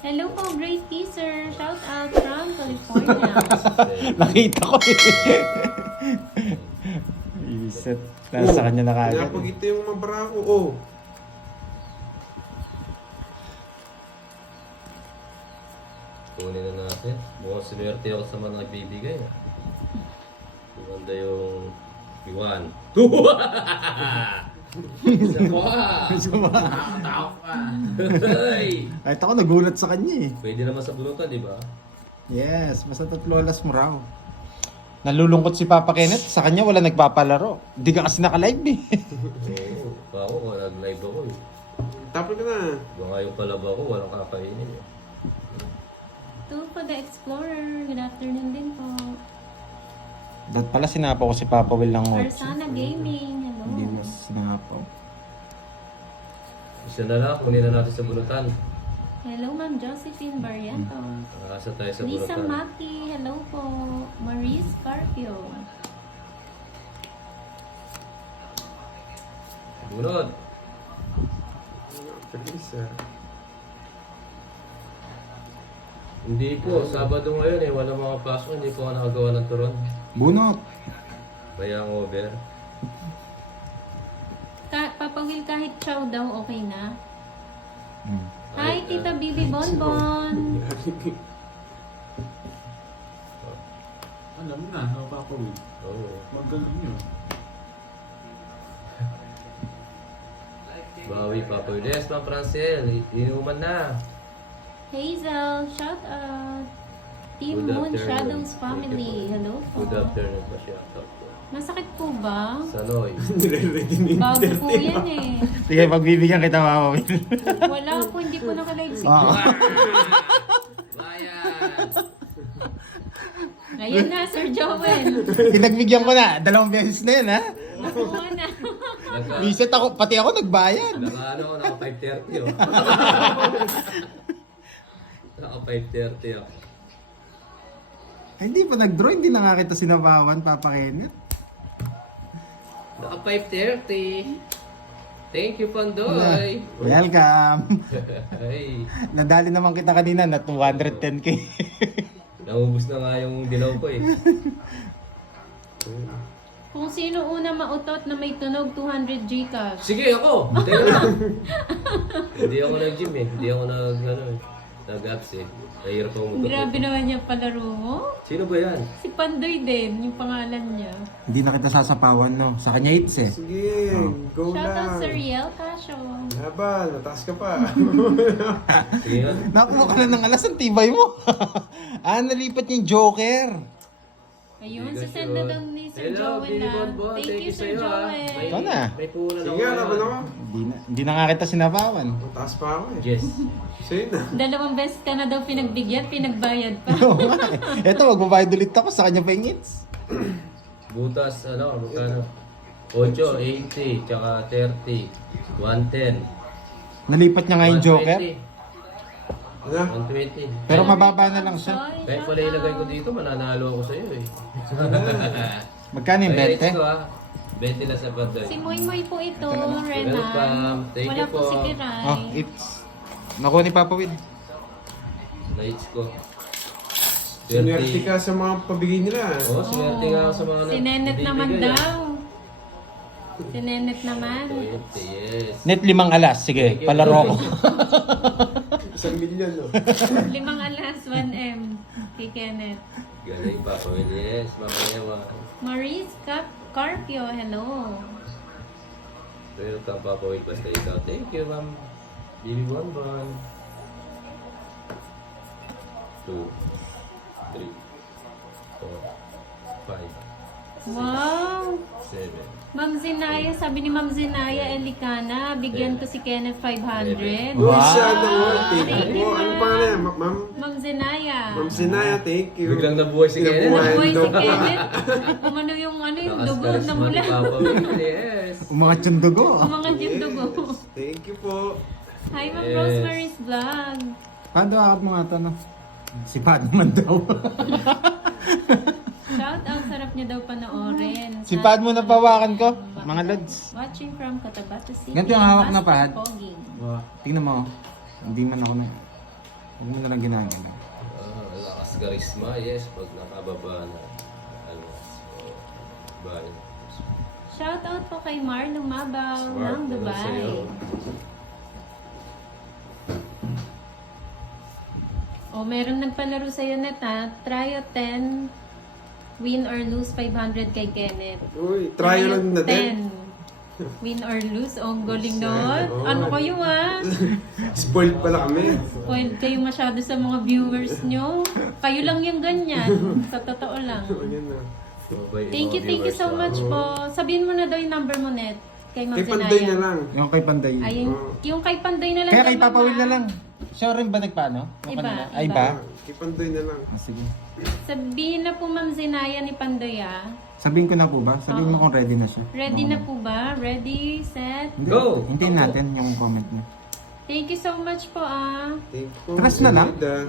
Hello po, Great Teaser. Shout out from California. Nakita ko eh. Iset. Nasa kanya na kagad. Kaya pag ito yung mabarako, oh. Kunin na natin. Mukhang sinwerte ako sa mga nagbibigay. Maganda yung Iwan. Isa pa! Tao pa! Hey! Kahit ako nagulat sa kanya eh. Pwede naman sa bunutan, di ba? Yes, basta tatlolas mo raw. Nalulungkot si Papa Kenneth. Sa kanya wala nagpapalaro. Hindi ka kasi naka-live eh. Oo. Pa ako, nag-live ako eh. Tapos ka na. Baka yung palaba ko, walang kakainin eh. To for the Explorer. Good afternoon din po. Dahil pala sinapa ko si Papa Will ng otso. Arsana Gaming. Hello. Hindi mo sinapa. Isa na lang, kunin na natin sa bunutan. Hello, Ma'am Josephine Barriento. Nakasa tayo sa Lisa bunutan. Maki. Hello po. Marie Scarpio. Bunod! Teresa. Hindi po, Sabado ngayon eh, walang mga pasok, hindi po ako nakagawa ng turon. Bunot. Bayang over. Papa Will, kahit chow daw, okay na. Hmm. Hi, Tita Bibi Bonbon. Alam na, napapawin. Oo. Magaling yun. Bawi, Papa Will. Yes, Ma'am Francel, inuman na. Hazel, shout out. Team Good Moon afternoon. Shadows Family. Hello po. Good afternoon pa siya. Masakit po ba? Sanoy. Nire-ready na yung Bago po yan eh. Sige, pagbibigyan kita Papa Will. Wala po, hindi po nakalive si Ah. Bayan! Ayun na, Sir Joel. Pinagbigyan ko na. 2 beses na yun ha. Nakuha na. Visit ako, pati ako nagbayad. Naka 5:30 oh. Naka 5:30 oh. Ay, hindi pa nag-draw, hindi na nga kita sinabawan, Papa Kenneth. Naka 5:30. Thank you, Pandoy. Welcome. Ay, Nadali naman kita kanina na 210k. naubos na nga yung dilaw ko eh. Kung sino una mautot na may tunog, 200 Gcash. Sige ako! Teka lang. Hindi ako nag-gym eh. Hindi ako nag-abs eh. Nahirap ako mutok. Grabe naman yung palaro mo. Sino ba yan? Si Pandoy din, yung pangalan niya. Hindi na kita sasapawan, no? Sa kanya hits eh. Sige, go Shout out lang. Sir Riel Casio. Laban, nataas ka pa. Sige nga. Nakuha ka na ng alas, ang tibay mo. nalipat niya yung Joker. Ayun, Bigas sasend na yun. daw ni Sir Hello, Joel Billy na. Bonbon. Thank you, Sir sa'yo, ah. Joel. Ikaw na. May punan Sige ako nga, laban ngayon. ako. Hindi na nga kita sinapawan. Mataas pa ako eh. Yes. Sa'yo na. 2 beses ka na daw pinagbigyan, pinagbayad pa. Oo nga eh. Eto, magbabayad ulit ako sa kanya pa yung hits. Butas, magkano? 8, 80, tsaka 30, 110. Nalipat niya nga yung Joker. 120. Ano? 120. Pero mababa na lang siya. Soy, Kahit shout pala ilagay ko out. dito, mananalo ako sa'yo eh. Magkano yung Ay, 20? ito ah. 20 na sa Pandoy. Si Moy Moy po ito, Welcome. Renan. Thank Wala you po po. si Kiray. Oh, hits. Nakuha ni Papa Will. Nights ko. Sinwerte ka sa mga pabigay nila. Oo, swerte nga ako sa mga Si Nenet naman nagbibigay, ah. daw. Si Nenet naman. 20, yes. Net 5 alas. Sige, Thank you. palaro ko. 1 million, no? 5 alas, 1M. Kay Kenneth. Galing pa po, yes. Mamaya wa. Maurice Carpio, hello. Welcome pa po, basta ikaw. Thank you, ma'am. Bibi Bonbon. 2, 3, 4, 5, Wow! 7. Ma'am Zenaya, sabi ni Ma'am Zenaya Elicana, bigyan ko si Kenneth 500. Uy, Wow. sana all. Thank Thank you you, po. Ano ma'am. pa na yan? Ma'am? Ma'am Zenaya. Ma'am Sinaya, thank you. Biglang nabuhay si Kenneth. Nabuhay. Buhay si Ano? Kenneth. Umano yung dugo na mula. Papa Will, yes. Umangat yung dugo. Umangat yung dugo. Thank you po. Hi, Ma'am Yes. Rosemary's Vlog. Paano akad mo nga ito, no? Si Padman daw. Shout out, sarap niya daw panoorin. Si Pad mo napawakan ko, mga lods. Watching from Cotabato City. Ganito yung hawak na Master pad. Pogging. Tingnan mo. Hindi man ako na. Huwag mo na lang ginagano. Lakas karisma, yes. Pag nakababa na. Ano, so, bali. Shoutout po kay Mar Lumabaw ng Smart, Dubai. sa'yo. Meron nagpalaro sa'yo net ha. Tryo 10, win or lose 500 kay Kenneth. Uy, try lang natin. 10. Win or lose. Oh, ang galing nun. Ano kayo ha? Spoiled pala kami. Spoiled kayo masyado sa mga viewers nyo. Kayo lang yung ganyan. Sa totoo lang. Ayan na. Thank you so much po. Sabihin mo na daw yung number mo net. Kay Ma'am Kay Panday na Zenaya. lang. Yung kay Panday. Ayun, yung kay Panday na lang. Kaya daw, kay Papa Ma'am, Will na ha? lang. Siya rin ba nagpaano? Yung Iba, kanina? Ay iba. ba? Kay Panday na lang. Ah, sige. Sabihin na po Ma'am Zenaya ni Panday ah. Sabihin ko na po ba? Sabihin mo kung ready na siya. Ready na po ba? Ready, set? Hindi, Go! hintayin natin yung comment niya. Thank you so much po ah. Thank you. Trust na lang. Ganda.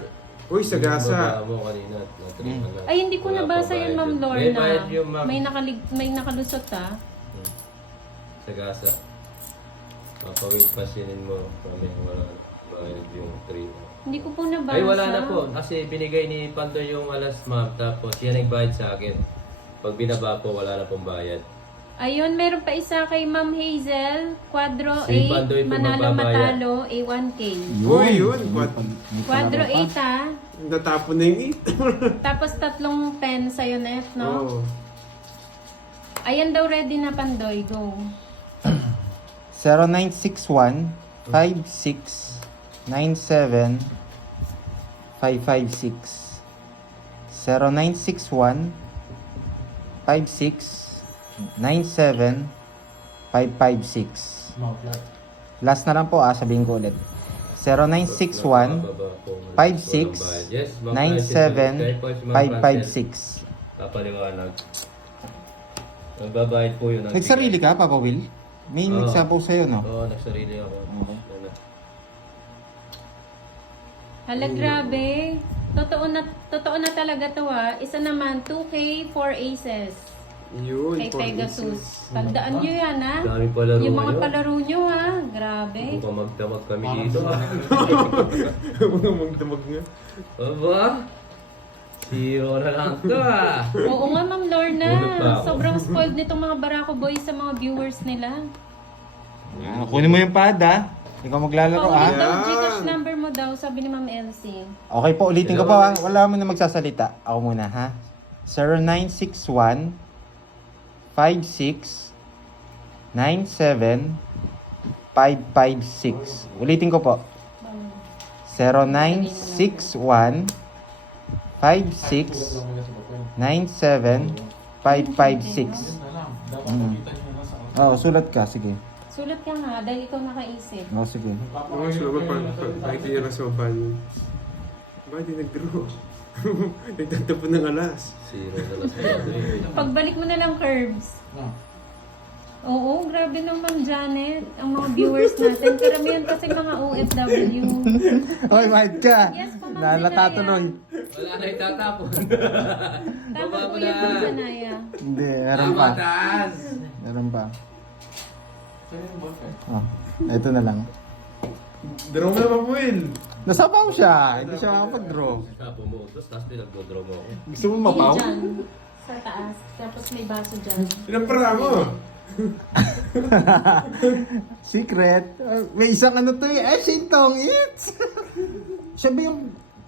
Uy, sagasa. Mo kanina. Ay, hindi ko nabasa yun Ma'am May Lorna. bayad yung ma'am. May nakalusot ah. Sagasa. Papawid pasinin mo. Kami wala bayad yung 3. Hindi ko po nabasa. Ay, wala na po. Kasi binigay ni Pandoy yung alas ma'am. Tapos siya nagbayad sa akin. Pag binaba po, wala na pong bayad. Ayun, meron pa isa kay Ma'am Hazel. Quadro Si 8, Pandoy po Manalo magbabayad. Matalo, A1K. Uy, yun. Quadro 8 ah. Natapon na yung 8. Tapos tatlong 10 sa'yo, Nef, no? Oo. Ayan daw, ready na Pandoy. Go. 0961 56 97 556 0961 56 97 556. Last na lang po sabihin ko ulit. 0961 56 Yes, ma'am. 97 556. Papaliwanag. Nagbabayad po yun. ng Nagsarili ticket. ka, Papa Will? May Oo. nagsabaw sa'yo, no? Oo, nagsarili ako. Okay. Ano? Hala, grabe. Totoo na talaga to ha. Isa naman, 2K, 4 aces. Yun. Kay Pegasus. Tandaan nyo yan ha. Dami palaro Yung mga ngayon. palaro nyo ha. Grabe. Mukhang magdamag kami dito. Mga magdamag nga. Aba? Zero na lang to Oo nga Ma'am Lorna. Bunot pa ako. Sobrang spoiled nitong mga Barako Boys sa mga viewers nila. Kunin mo yung pad, ha? Ikaw maglalaro, Paulit ha? daw, Yan. Gcash number mo daw, sabi ni Ma'am Elsie. Okay po, ulitin ko po, ha? Wala mo na magsasalita. Ako muna, ha? 0961 56 97 556. Ulitin ko po. 0961 56 97 556. Sulat ka, sige. Sulat ka nga, dahil ikaw nakaisip. Sige. Mga sure pa pakikita na sa ban. Ba, di nag-draw. Nagtatapon ng alas. Zero na lang sa Pagbalik mo na lang, Curbs. Oo, grabe nung Ma'am Janet. Ang mga viewers natin. Karamihan kasi mga OFW. Hoy, mahal ka. Yes, po, Ma'am Nalata Zenaya. tuloy. Wala na itatapon. Tama Baba po mo yan, na. Ma'am Zanaya. Hindi, meron pa. Taas! Meron pa. Ito na lang. Draw mo na ba, Will? Nasabaw siya. Hindi siya makapag-draw. Siya pumutos, tapos pinag-draw mo ako. Gusto mo mapaw? Ayun dyan, sa taas. Tapos may baso dyan. Ilang para mo? Secret. May isang ano to eh. Shintong Eats. Siya ba yung...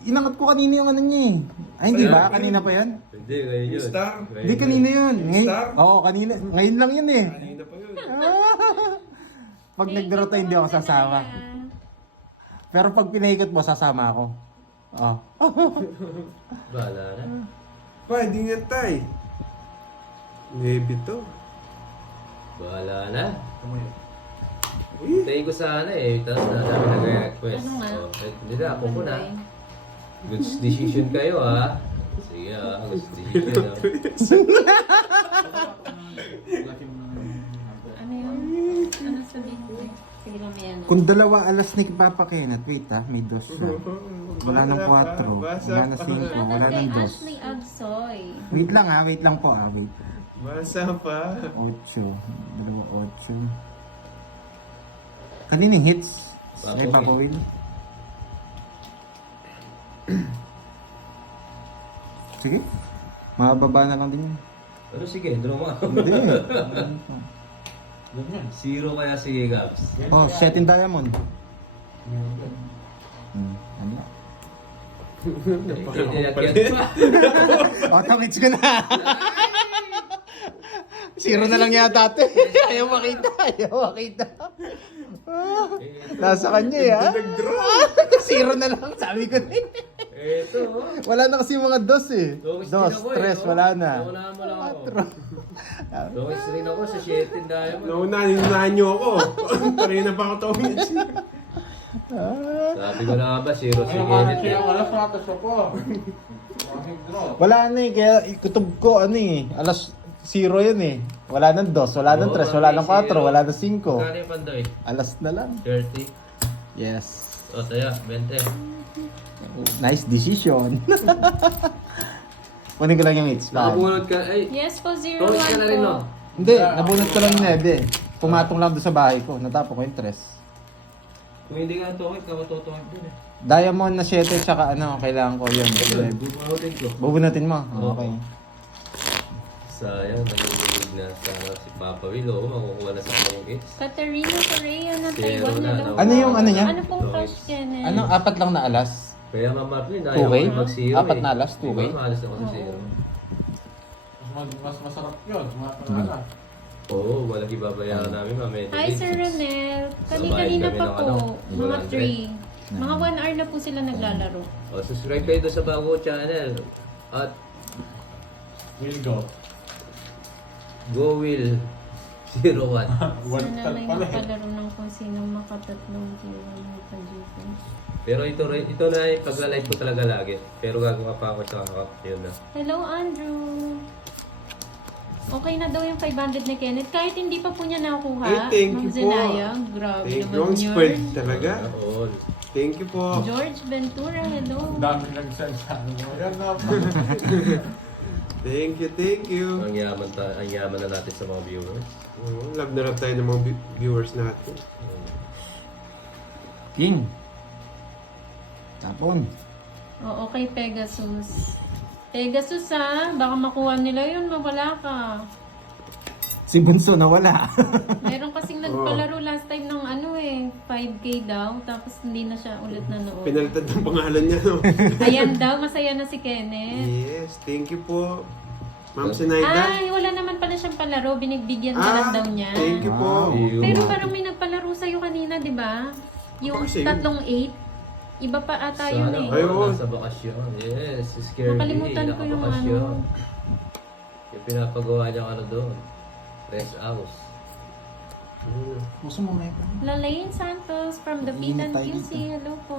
Inangat ko kanina yung ano niya eh. Ay, hindi ba? Kanina pa yan? Hindi, ngayon yun. Star? Ngayon Hindi, yun. kanina yun. Ngayon, Star? oo, kanina. Ngayon lang yun eh. Kanina pa yun. Pag Thank nag-draw you tayo, po, hindi ako Ma'am sasama. Zanaya. Pero pag pinaikot mo, sasama ako. Oh. Bahala na. Pa, hindi nga tay. Nebi to. Bahala na. Uy, Tayo ko sana eh. Tapos na dami nag-request. Ano nga? Hindi na, ako po na. Good decision kayo ha. Sige good decision. Ano yun? Ano sabihin ko? Sige lang yan. Kung dalawa alas ni Papa Kenneth, wait may dos siya. Wala nang 4, wala na 5, wala Shoutout nang kay 2. Ashley Agsoy. Wait lang wait lang po wait. basa pa. 8, dalawa 8. Kaninang hits? Ay, Papa Will? Sige. Mababa na lang din yun. Pero sige, draw mo. Hindi. Ganyan. Zero kaya sige, Gabs. Oh, set in diamond. Ano? Auto-hits ko na. Zero na lang yata ate. Ayaw makita. Nasa kanya eh, ha? Zero na lang, sabi ko na eh. Eto. Wala na kasi yung mga dos eh. Dos, tres, wala na. Naunahan mo lang ako. Dongis rin ako sa 7 diamond. Naunahan niyo ako. Parina pa ako tawid. Sabi ko na nga ba, zero si Ano Kenneth. siya? Wala sa atas ako. Bakit draw? Wala na eh, kaya kutob ko ano eh. Alas 0 yun eh. Wala nang dos, wala nang tres, wala nang 4, wala nang 5. Kano yung pandoy? Alas na lang. 30. Yes. O, taya, 20. Nice decision. Kunin ko lang yung hits. Nakabunod ka, ay. Yes po, 0-1 Tawid ka na rin, no? po. Hindi, nabunot ko lang yung 9. Pumatong lang doon sa bahay ko. Natapon ko yung 3. Kung hindi ka tukit, ka matutungit din eh. Diamond na 7 tsaka ano, kailangan ko yun. Bubunutin ko. Bubunutin mo? Oo. Okay. Sayang, nagiging na sana si Papa Will, oo, makukuha na sa kanyang hits. Katerina Correa ng Zero Taiwan na, na daw. no? Ano yung ano niya? Ano pong crush Kenneth? Ano, 4 lang na alas? Kaya Ma'am Marlene, 2K? ayaw ko mag-zero Apat na alas, 2K? Diba, mahalas ako sa Oo. zero. Mas masarap yun. Sumatala. Oo, walang ibabayaran namin, Ma'am Hi Sir Ronel. Kanina kami pa ng po. ano, Mga 100. 3. Mga 1 hour na po sila naglalaro. O, subscribe kayo doon sa bago channel. At Will go. Go Will 01. One Sana tap may pala eh. makalaro ng kung sino makatatlong kiwan ng pag-ipo. Pero ito na yung pagla-live ko talaga lagi. Pero gagawa pa ako sa yun na. Hello Andrew. Okay na daw yung 500 ni Kenneth. Kahit hindi pa po niya nakuha. Ay, thank you Ma'am po. Zenaya, grabe Thank you. naman Ang yun. spoiled talaga. All. Thank you po. George Ventura, hello. Ang dami nag-send sa ano mo. Yan na. Thank you. Ang yaman na natin sa mga viewers. Love na love tayo ng mga viewers natin. King. Tapon. Oo, kay Pegasus. Pegasus ha, baka makuha nila yun, mawala ka. Si Bunso nawala. Meron kasing nagpalaro last time ng ano eh, 5K daw, tapos hindi na siya ulit nanood. Pinalitan ng pangalan niya, no? Ayan daw, masaya na si Kenneth. Yes, thank you po. Ma'am Sinaida. Ay, wala naman pala siyang palaro, binigbigyan ka lang daw niya. Thank you po. Wow. Pero parang may nagpalaro sa'yo kanina, di ba? Yung Bakit sa'yo? 3-8. Iba pa ata yun eh. Ay, oo. Nasa bakasyon. Yes, si Scary. Nakalimutan ko yung nakabakasyon. ano. Yung pinapagawa niya ano doon. Rest house. Puso mo may Lalaine Santos from the Pitan Init tayo QC. Hello po.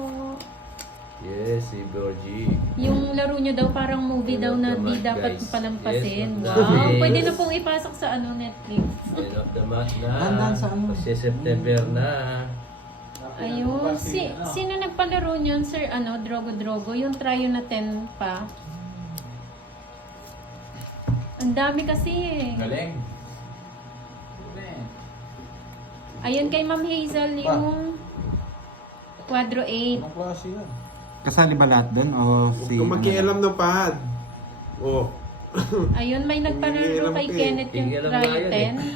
Yes, si Borgie. Yung laro nyo daw parang movie daw na di Guys. dapat palampasin. Yes, Wow, yes. pwede na pong ipasok sa ano Netflix. End of the month na. Handaan sa ano? Kasi September na. Ayun, sino nagpalaro nyon, Sir ano, Drogo? Yung tryo na 10 pa. Ang dami kasi eh. Galing. Ayun kay Ma'am Hazel yung Quadro 8. Anong klase yan? Kasali ba lahat doon? O si... Kung magkialam ng pahad. Oh. Ayun, may nagpalaro Tingnan kay ko eh. Kenneth yung Tingnan tryo nga yan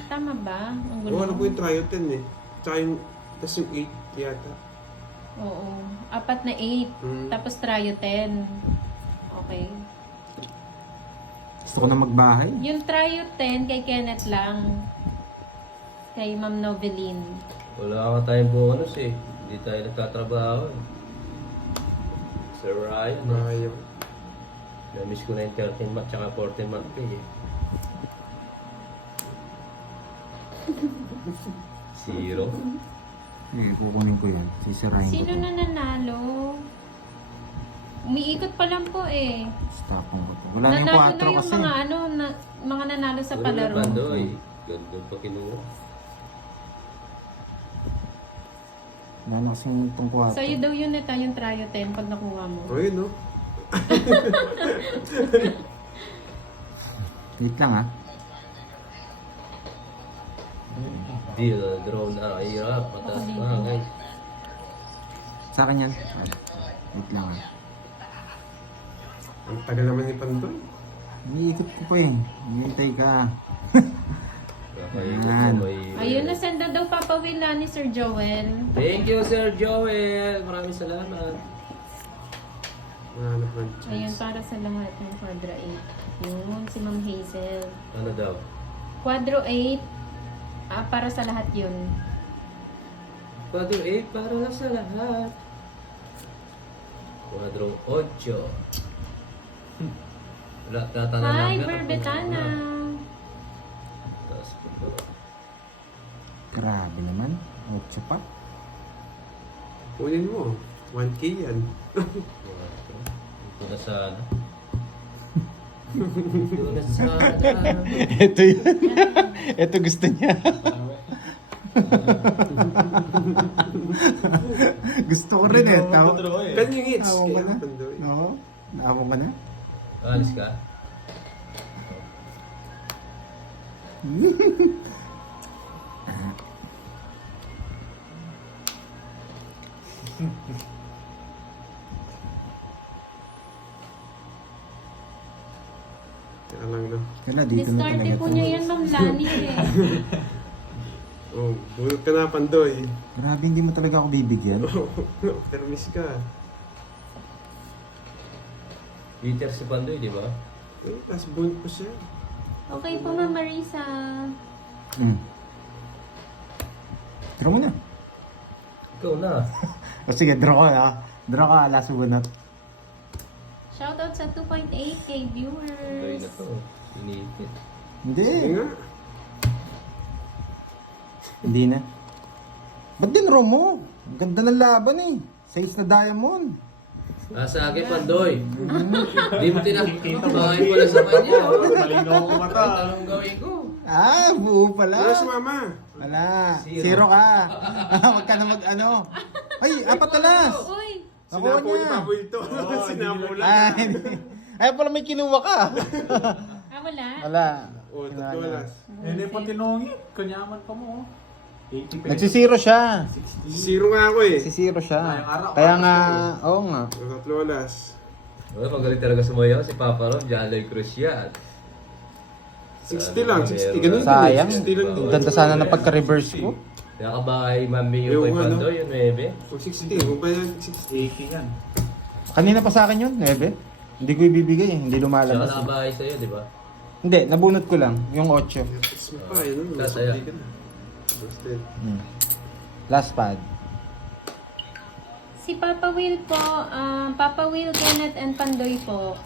10. Tama ba? Ang gulo. Oh, ano po yung trio 10 eh. Tsaka yung, tas yung 8 yata. Oo. 4 na 8. Hmm. Tapos tryo 10. Okay. Gusto ko na magbahay. Yung tryo 10 kay Kenneth lang. Kay Ma'am Noveline. Wala ka tayong bonus eh. Hindi tayo nagtatrabaho. Sir Ryan. Ayaw. Na-miss ko na yung 13 month tsaka 14 month pay eh. Zero. Kukunin ko yan. Sisirahin ko Sino to. na nanalo? Umiikot pa lang po eh. Stopon ko to. Wala na yung 4 Nanalo na yung kasi. mga ano, mga nanalo sa Wala palaro. naman doy. Ganda pa kinuha. Wala na kasi itong 4. Sa'yo daw yun ito, yung tryo 10 pag nakuha mo. Oh, yun, no? Wait lang ah. Deal, draw na. Hirap. Mataas pa guys. Sa akin yan. Wait lang ah. Ang tagal naman ni Pandoy. Iniisip ko pa eh. Hinihintay ka. Kakaikot Yan. mo may... Ayun, nasend na daw Papa Will na ni Sir Joel. Thank you, Sir Joel. Maraming salamat. Mahanap ng Ayun, chance. para sa lahat ng Quadra 8. Yun, si Ma'am Hazel. Ano daw? Quadro 8, para sa lahat yun. Quadro 8 para lang sa lahat. Quadro 8. Wala, tatanong Hi, lang. Berbetana! Grabe naman. 8 pa. Kunin mo. 1K yan. Ito na sana. Ito na sana. Ito yun. Ito gusto niya. Gusto ko rin eh. Kan yung hits. Tawag ka Kaya na? Pandoy. Oo. Naamon ka na? Alis ka? Kaya lang na. Kala dito na Discarte talaga po to. niya yan, Ma'am Lani eh. Oh, bunot ka na, Pandoy. Grabe, hindi mo talaga ako bibigyan. Termis ka. Peter si Pandoy, di ba? Eh, tapos bunot pa siya. Okay po, Ma'am Marisa. Draw mo na. Ikaw na. O sige, draw ka na. Draw ka, last bunot. Shoutout sa 2.8k Pandoy viewers. na to. Inipit. Hindi. Hindi nga. Hindi na. Ba't din raw mo? Ang ganda ng laban eh. 6 na diamond. Sa akin, Pandoy. Di mo tinakabangay ko lang sa kanya. Malinaw ko mata. Kahit anong gawin ko. Ah, buo pala. Wala si Mama. Wala. Zero. Zero ka. Huwag ka na mag-ano. Ay, apat alas. Uy! Ako Sinapo ni niya. Pabo ito. Sinapo lang. Ah, hindi. Ay, pala may kinuha ka. Wala. Wala. Oh, tatlo alas. Hindi pa tinungit. Kanyaman pa mo. 80 pesos. Nagsisiro siya. 60. Zero nga ako eh. Nagsisiro siya. Ngayong araw, Kaya araw nga, zero. oo nga. Oh, tatlo alas. Well, magaling talaga sumayaw si Papa Ron. Jaloy Cruz yan. 60 lang. 60. Ganun din eh. Sayang. 60 lang Ang din. ganda sana na pagka-reverse ko. Nakabay, Mami, yung Yung kay ano? Pandoy, yung 9. Kung 60. Kung ba yan 60? 80 yan. Kanina pa sa akin yun, 9. Hindi ko ibibigay eh. Hindi Siya lumalabas. eh. nakabay sa'yo, di ba? Hindi, nabunot ko lang. Yung 8. Tapos mo pa. Yun. Kasaya. Masabay ka na. Busted. Last pad. Si Papa Will po, Papa Will, Kenneth, and Pandoy po.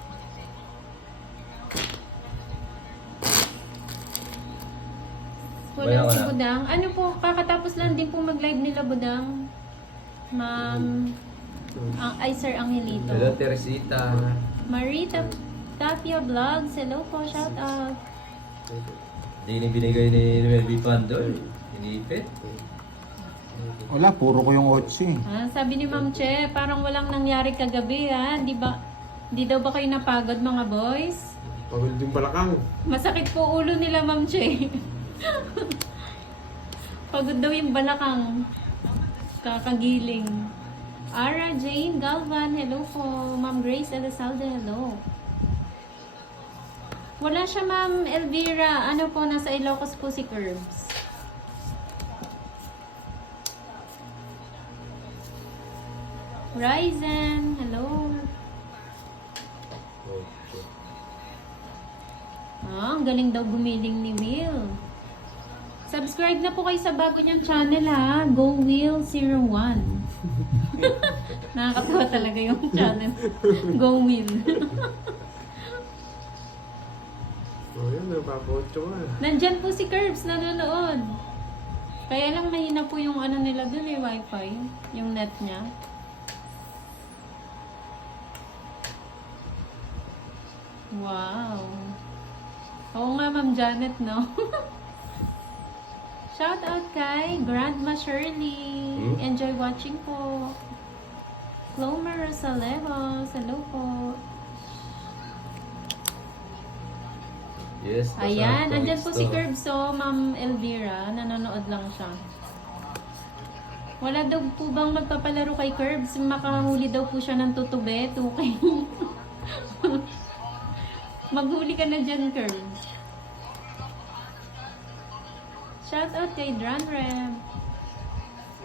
Wala Wala, si wala. Budang. Ano po, kakatapos lang din po mag-live nila Budang. Ma'am, ay Sir Angelito. Hello, Teresita. Marita Tapia Vlogs, hello po, shout out. Hindi binigay ni Melby Pandoy. Inipit. Wala, puro ko yung 8 eh. Sabi ni Ma'am Che, parang walang nangyari kagabi ha. Di daw ba kayo napagod mga boys? Pagod yung balakang. Masakit po ulo nila Ma'am Che. Pagod daw yung balakang. Kakagiling. Ara Jane Galvan, hello po. Ma'am Grace Elizalde, hello. Wala siya Ma'am Elvira. Ano po, nasa Ilocos po si Curbs. Ryzen, hello. Ang galing daw gumiling ni Will. Subscribe na po kayo sa bago niyang channel ha. Go Will 01. Nakakatawa talaga yung channel. Go Will. Oh, yan. Napapotso ka. Nandyan po si Curbs nanonood. Kaya lang mahina po yung ano nila dun eh, wifi. Yung net niya. Wow. Oo nga, Ma'am Janet, no? Shout out kay Grandma Shirley. Enjoy watching po. Clomer Rosalejos. Hello po. Yes. Ayan, nasa andyan po si Curbs to. Curbs, so Ma'am Elvira. Nanonood lang siya. Wala daw po bang magpapalaro kay Curbs? Makahuli daw po siya ng tutube, 2K. Maghuli ka na dyan, Curl. Shout out kay Dranrem.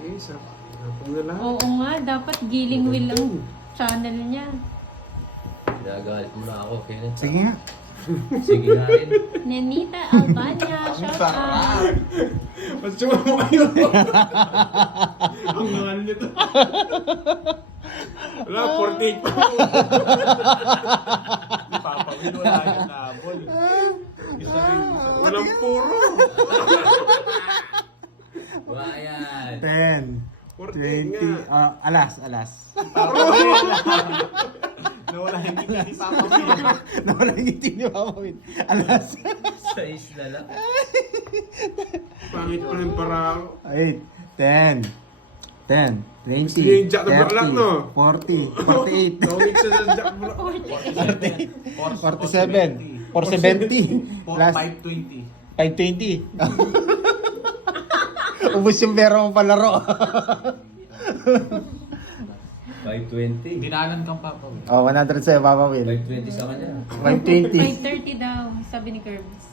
Eh, sa na lahat. Oo nga, dapat giling wheel ang channel niya. Ginagalit mo na ako, Kenneth. Sige nga. Sige na rin. Nenita Albania, shout out. Mas tsuma mo kayo. Ang mahal nito. Wala, 48 pa. Papawin, wala yung nabol. Isa rin. Walang puro. Bayan. 10, 20, alas. Nawala yung ngiti ni Papawin. Nawala yung ngiti ni Papa Win. Alas. 6 na lang. Pangit pa rin para 8, 10, 20, Gusto niyo yung Jack na Black, no? 40, 48, Tawag sa Jack Black. 47, 470, plus 520. 520. Ubus yung pera mo palaro. 520. Dinalan kang Papawin. Oh, 100 sa'yo, Papa Will. 520 sa kanya. 520. 530 daw, sabi ni Curbs.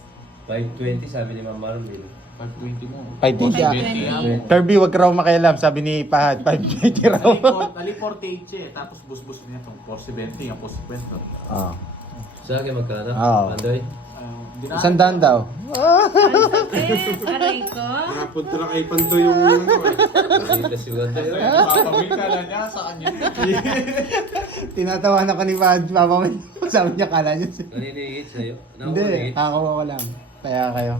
520 sabi ni Ma'am Marvin. 520 mo. 520. Kirby, wag ka raw makialam, sabi ni Pahad. 520 raw. Ali 48 siya eh. Tapos bus-bus niya itong 470, yung 450. Oh. Sa akin magkano? Oo. Pandoy? $100 daw. Sakit, aray ko. Nakapunta lang kay Pando yung ano. Dito si Pandoy. Papawin ka lang niya sa kanya. Tinatawanan ka ni Pahad, Papa Will. Sabi niya, kala niya. Naninigit sa'yo? Hindi, Nakukulit? kakawa ko lang. Kaya kayo.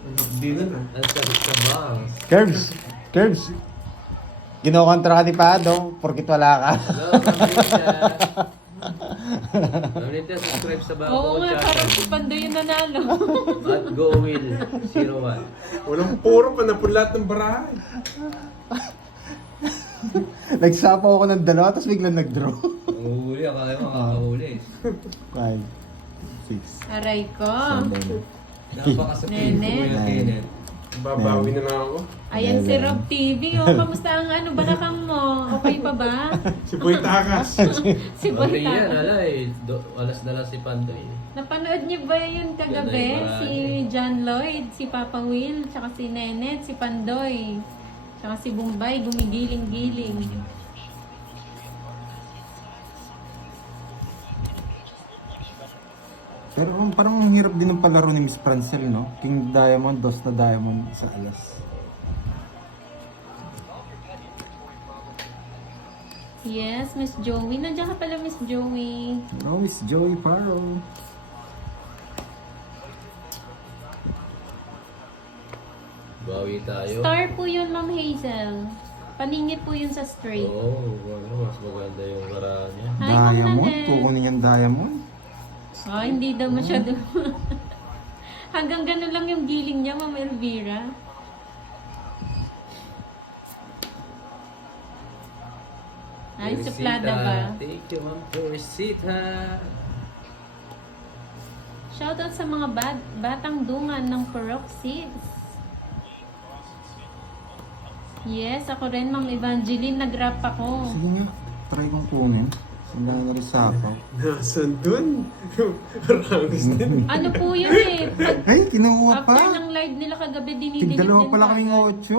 Hindi na na. Ang sakit sa bangs. Curbs. Ginokontra ka ni Pahad, oh, porkit wala ka. Hello, Mamita. Mamita, subscribe sa bago Oo ko nga, channel. parang si Pandoy yung nanalo. At Go Will 01. Walang puro pa napun lahat ng barahay. Nagsapaw ako ng dalawa, tapos biglang nag-draw. Ang uhuli, akala mo makakahuli. 5, 6, Aray ko. 7. Napakasapin ko Nene. Kuya Kenneth. Babawi na lang ako. Ayan si Rob TV. Oh, kamusta ang ano, balakang mo? Okay pa ba? Si Boy Takas. Si Boy Okay yan, Tata. ala eh. Alas na lang si Pandoy. Napanood niyo ba yun kagabi? Ganda yung Si John Lloyd, si Papa Will, tsaka si Nenet, si Pandoy, tsaka si Bombay, gumigiling-giling. Pero parang ang hirap din ng palaro ni Miss Francel, no? King Diamond, dos na Diamond, isa alas. Yes, Miss Joey. Nandiyan ka pala, Miss Joey. No, Miss Joey Paro. Bawi tayo. Star po yun, Ma'am Hazel. Paningit po yun sa straight. Oo, mas maganda yung karaan niya. Hi, Ma'am Diamond? Nanette. Kukunin yung Diamond? Ah, hindi daw masyado. Hanggang ganun lang yung giling niya, Ma'am Elvira. Ay, suplada ba? Thank you, Ma'am Purisita. Shoutout sa mga batang dungan ng Purok 6. Yes, ako rin, Ma'am Evangeline. Nag-rap ako. Sige nga, try kong kunin. Sila na rin sapaw. Nasaan dun? Rangis din. Ano po yun eh? Ay, kinuha After pa! ng live nila kagabi, dinidelete Tigdalawa din pala kaming kagad. 8.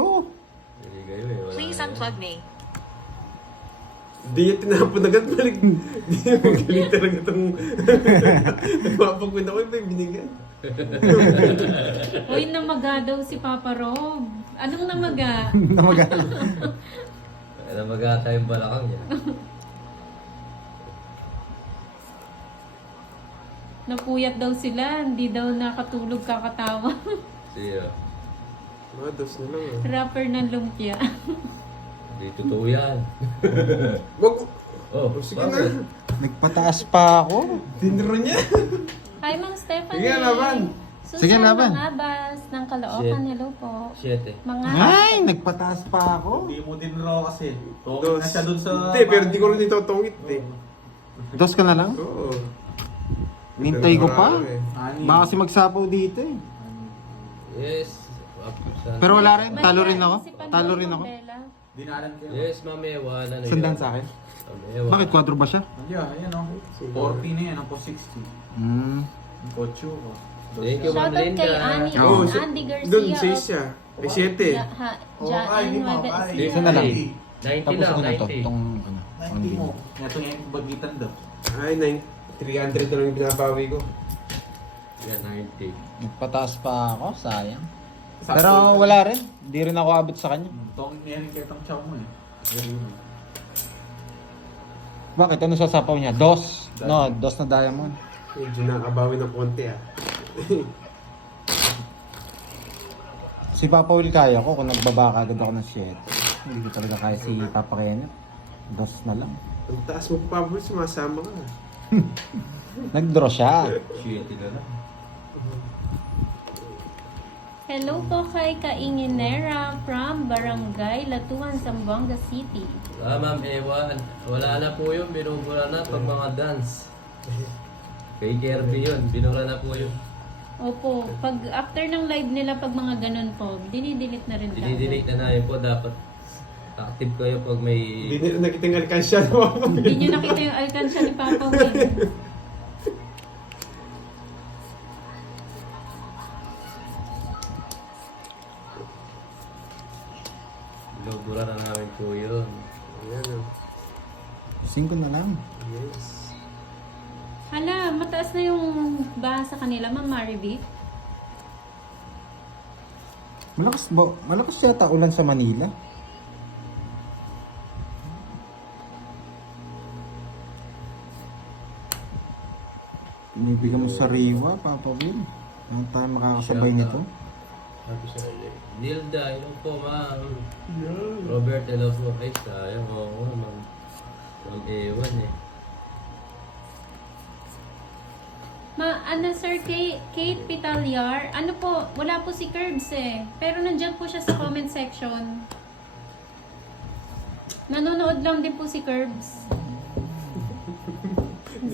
Hindi kayo eh. Wala Please na. unplug me. Di niya tinapon agad balik. Di niya magaling talaga itong... Nagpapagwin ako, may binigyan. Uy, namaga daw si Papa Rob. Anong namaga? Namagala. Kaya mag-ata yung balakang niya. Napuyat daw sila. Hindi daw nakatulog kakatawa. Siya. Mga dos na lang ah. Rapper ng lumpia. Hindi totoo yan. Wag! Oh, Sige bakit? na. Nagpataas pa ako. Dinro niya. Hi, Ma'am Stephanie. Sige, laban. Susan Sige, laban. Mangabas ng Caloocan. Shit. Hello po. 7. Mga Ay, nagpataas pa ako. Hindi mo din raw kasi. Tungkol Dos. na siya dun sa... Hindi, pero di ko rin ito tungit eh. Dos ka na lang? Oo. Nintay ko pa. Ani. Baka kasi magsapaw dito eh. Yes. Pero wala rin, talo rin ako. Si Pandoy Talo rin ako. Mambela. Dinalan kayo. Yes, Ma'am Ewa. Ano Sundan yun? sa akin. Ma'am Ewa. Bakit 4 ba siya? Yeah, ayan o. 40 na yan, ako 60. Hmm. Yung kotse ko. Thank you, Ma'am Shoutout Linda. kay Annie Oo, and si- Andy Garcia. Doon, 6 of siya. Ay, 7. Oh, ay, hindi mo, ay. Isa na lang. 90 Tapos lang, ko na to. 90. Itong ano. 90 mo. Ito yung bagitan daw. Ay, 300 na lang yung binabawi ko. Yan, 90. Nagpataas pa ako, sayang. Pero wala rin. Hindi rin ako abot sa kanya. Tong yan yung kitang chow mo eh. Bakit? Ano sasapaw niya? Dos. No, dos na diamond. Medyo nakabawi ng konti ah. Si Papa Will kaya ko kung nagbaba agad ako ng 7. Hindi ko talaga kaya si Papa Kenneth. Dos na lang. Ang taas mo pa, boy, sumasama ka. Nag-draw siya. Shit, na lang. Hello po kay Kainginera from Barangay Latuan, Zamboanga City. Ma'am Ewa, wala na po yun. Binubura na pag mga dance. Kay Kirby yun. Binura na po yun. Opo, pag after ng live nila, pag mga ganun po, dinidelete na rin Dinidelete na namin po. Dapat active kayo pag may... Hindi nila nakita yung alkansya. Hindi nyo nakita yung alkansya ni Papa Will. Binubura na namin po yun. Ayan ah. 5 na lang. Yes. Hala, mataas na yung baha sa kanila, Ma'am Maribit. Malakas yata ulan sa Manila. Pinibigyan mo sa Riwa, Papa Will. Ano tayo makakasabay nito? Sabi siya, Nilda, hello po ma'am. Robert, hello po. Ay, sayang. Oo, ma'am. Ma'am Ewan eh. Ano sir, Kate Pitalyar, ano po, wala po si Curbs eh. Pero nandyan po siya sa comment section. Nanonood lang din po si Curbs.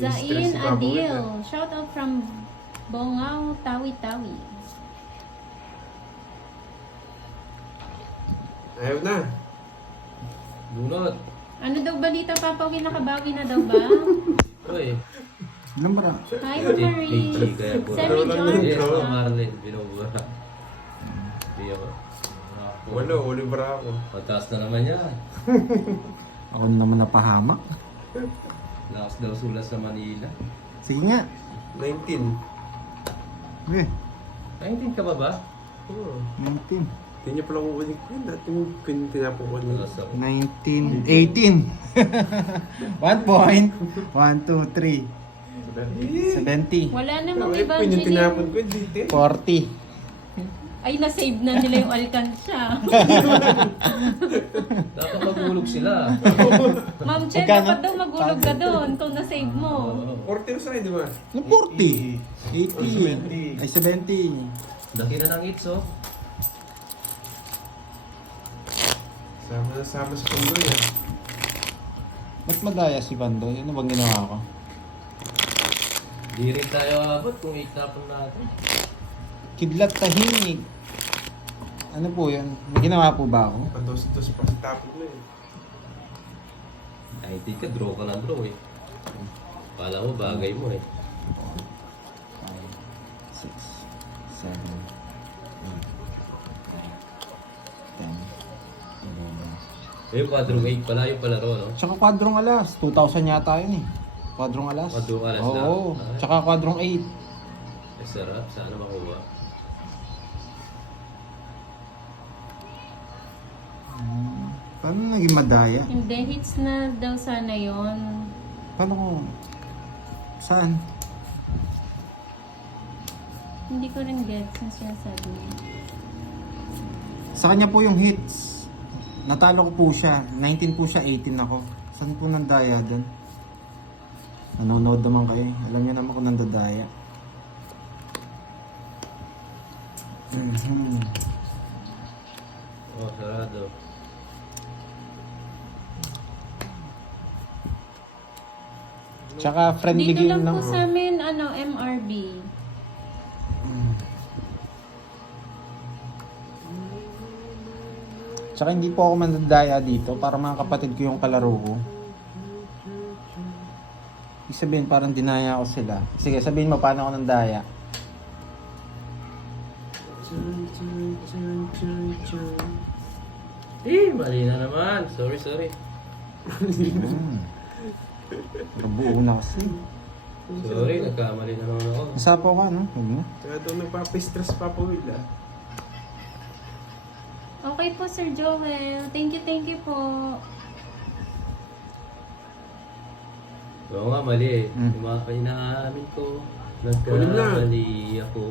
Zain Stress si Papa Will, Adil, shout out from Bongao, Tawi-Tawi. Ayaw na. Bunot. Ano daw balita, Papa Will, nakabawi na daw ba? Uy. Ilan ba na? Hi, Marie. Kaya po. Semi John. Yes, Ma'am Marlene. Binubura. Hindi ako. Wala, uli bara ako. Pataas na naman yan. Ako na naman napahamak. Lakas daw sulas sa Manila. Sige nga. 19. Okay. 19 ka ba ba? Oo. 19. Hindi niya pala kung ulit ko yun. Dati mo tinapon ko yun. Lakas ako. 19. 18. 1 point. 1, 2, 3. 70. Wala namang Ay, pin yung tinapon ko dito. 40. Ay, nasave na nila yung alkansya. Dapat magulog sila. Ma'am Chen, Magkano? dapat daw magulog ka doon kung na-save mo. 40 sa akin, di ba? Ano 40? 80. Ay 70. Laki na ng hits oh. Sama sa kondo yan. Ba't madaya si Bandoy? Ano bang ginawa ko? Di rin tayo abot kung itapon natin. Kidlat tahimik. Ano po yun? May ginawa po ba ako? Patos-tos pa sa tapon mo eh. Ay, di ka, draw ka na draw eh. Kala mo, bagay mo eh. 5, 6, 7, 8, 9, 10, 11. Yung quadrong 8 pala, yung palaro, no? Tsaka kwadrong alas. 2,000 yata yun eh. Kwadrong alas. Kwadrong alas na? Oo. Ay. Tsaka kwadrong 8. Ay, sarap. Sana makuha. Paano naging madaya? Hindi, hits na daw sana yon. Paano ko? Saan? Hindi ko rin gets yung sinasabi niya. Sa kanya po yung hits. Natalo ko po siya. 19 po siya, 18 ako. Saan po nandaya doon? Nanonood naman kayo. Alam niyo naman kung nandadaya. Oh, sarado. Tsaka friendly Dito game lang lang. po sa amin, MRB. Tsaka hindi po ako mandadaya dito para mga kapatid ko yung kalaro ko. Ibig sabihin parang dinaya ko sila. Sige, sabihin mo paano ako nandaya. Mali na naman. Sorry. Pero buo na kasi. Sorry, nagkamali na naman ako. Nasapaw ka, no? Huwag mo. Kaya ito nagpapistress pa po Will. Okay po, Sir Joel. Thank you po. Oo nga, mali eh. Mm. Yung mga inaamin ko, Ulit na. nagkamali ako.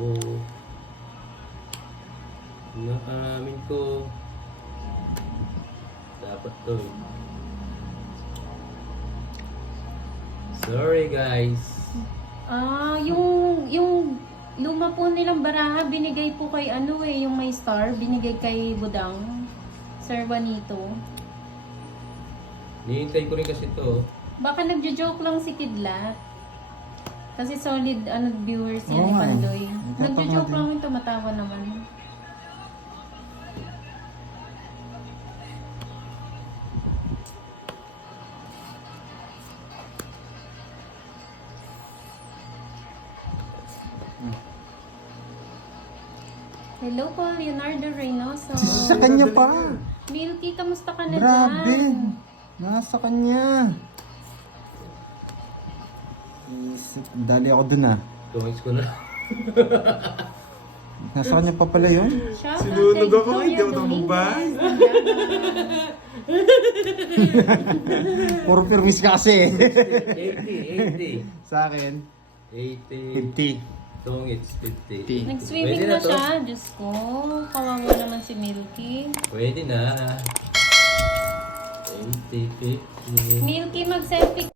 Inaamin ko. Dapat to. Sorry guys. Yung luma po nilang baraha, binigay po kay yung may star, binigay kay Budang, Sir Juanito. Nihintay ko rin kasi to. Baka nagjo-joke lang si Kidlat. Kasi solid viewers yan Oo ni nga eh. Pandoy. Nagtataka Nagjo-joke din. lang yung tumatawa naman. Hello po, Leonardo Reynoso. Sa kanya pa. Milky, kamusta ka na Grabe. dyan? Nasa kanya. Dali ako dun ah. Tumags ko na. Nasa kanya pa pala yun? Shoutout Sinunog kay ako, Gloria hindi ako Dominguez. tumambay. Puro permis ka kasi. 80. Sa akin, 80. 50. Tongits, 50. Nag-swimming Pwede na to. siya. Diyos ko, kawawa naman si Milky. Pwede na. 20, 50. Milky, mag-selfie